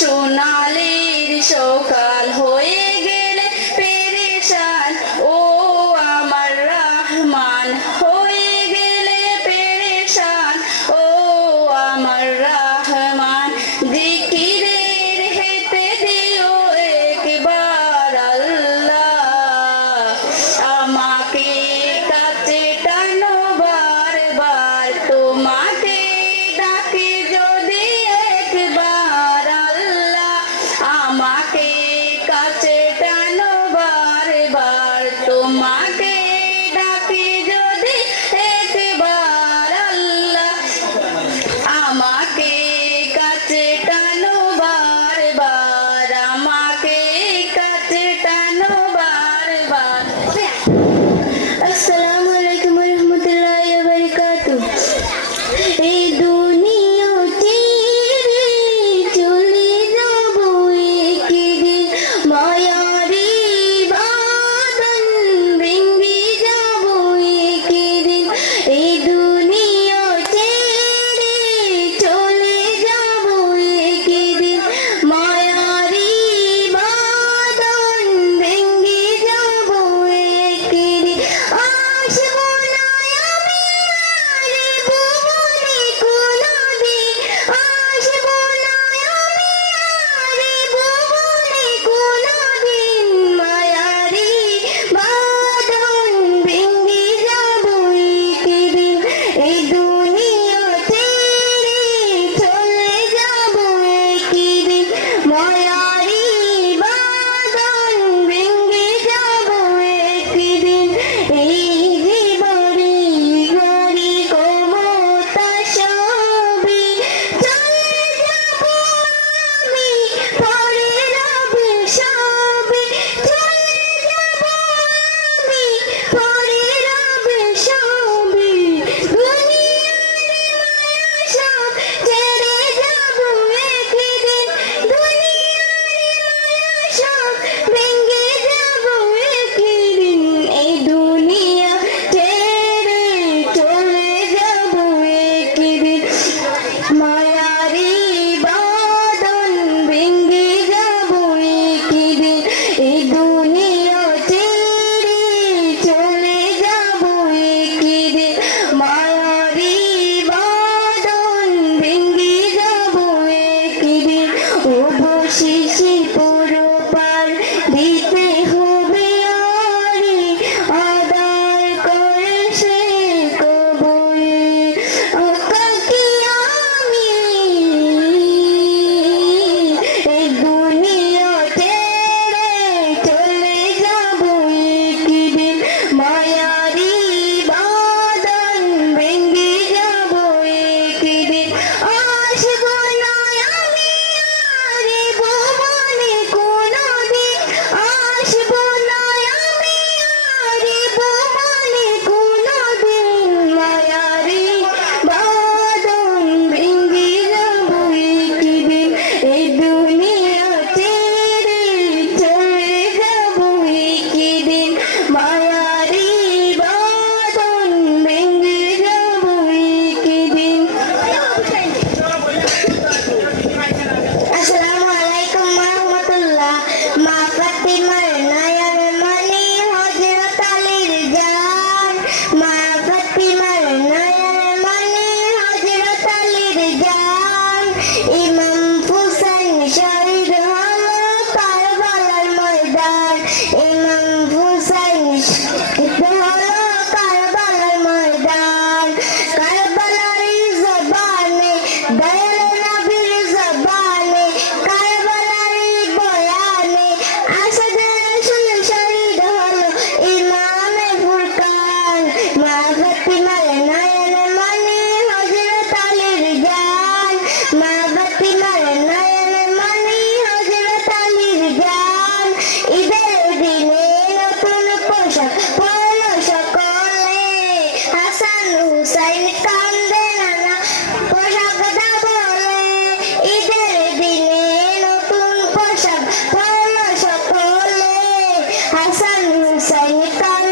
সোনালির সকাল হয়ে গেলে পেরেশান ও আমার রহমান হয়ে গেলে পেরেশান ও আমার রহমান জিকিরের হেতে দিও একবার আল্লাহ আমাকে কাছে টানো বারবার তোমাকে ডাকে যদি একবার আল্লাহ আমাকে কাছে টানো বারবার তোমাকে ডাকে যদি একবার আল্লাহ আমাকে কাছে টানো বারবার আমাকে কাছে টানো বারবার আসসালামু আলাইকুম ওয়া রাহমাতুল্লাহি ওয়া বারাকাতুহু এই দুনিয়া ছেড়ে চলে যাব একদিন মায়ারি বাঁধন ভেঙে যাব একদিন এই দুনিয়া ছেড়ে চলে যাব একদিন মায়ারি বাঁধন ভেঙে যাব একদিন আসবো না আমি আর ভুবনে কোনোদিন আসবো না আমি আর ভুবনে কোনোদিন মায়ারি বাঁধন ভেঙে যাব একদিন এই দুনিয়া ছেড়ে চলে যাব একদিন মায়ারি বাঁধন ভেঙে যাব একদিন এই জীবনে গড়ি ক্ষমতা সবই চলে যাব আমি পরে রবে সবই চলে যাব আমি পরে রবে সবই দুনিয়ার মায়া সব ছেড়ে যাব একদিন দুনিয়ার মায়া সব ভেঙে যাব একদিন এই দুনিয়া ছেড়ে চলে যাব একদিন মায়ারি বাঁধন ভেঙে যাব একদিন এই দুনিয়া ছেড়ে চলে যাব একদিন মায়ারি বাঁধন ভেঙে যাব একদিন অবশেষে পুরো পার দিতে হবে আরে আদার করে সে কবরে আকাকি আমি এই দুনিয়া ছেড়ে চলে যাব একদিন মায়ারি বাঁধন ভেঙে যাব একদিন আসবো না আমি আর ভুবনে কোনোদিন আসবো না আমি আর ভুবনে কোনোদিন মায়ারি বাঁধন ভেঙে যাব একদিন এই দুনিয়া ছেড়ে চলে যাব একদিন মায়ারি বাঁধন ভেঙে যাব একদিন আসসালামু আলাইকুম ওয়া রাহমাতুল্লাহ মা ফাতিমার নয়ন মনি হযরত আলীর জান মা ফাতিমার নয়ন মনি হযরত আলীর জান ইমাম হুসাইন শহীদ হলো কারবালার ময়দান ইমাম হুসাইন শহীদ হলো কারবালার ময়দান কারবালার জবানে দয়াল নবীর জবানে কারবালার বয়ানে আসাদ রাসূল শহীদ হলো ইমামে ফুরকান মা ফাতিমার নয়ন মনি হযরত আলীর জান মা ফাতিমার নয়ন মনি হযরত আলীর জান ঈদের দিনে নতুন পোশাক পরলো সকলে হাসান হুসাইন কান্দে নানা পোশাক দা বলে ঈদের দিনে নতুন পোশাক পরলো সকলে হাসান হুসাইন কান্দে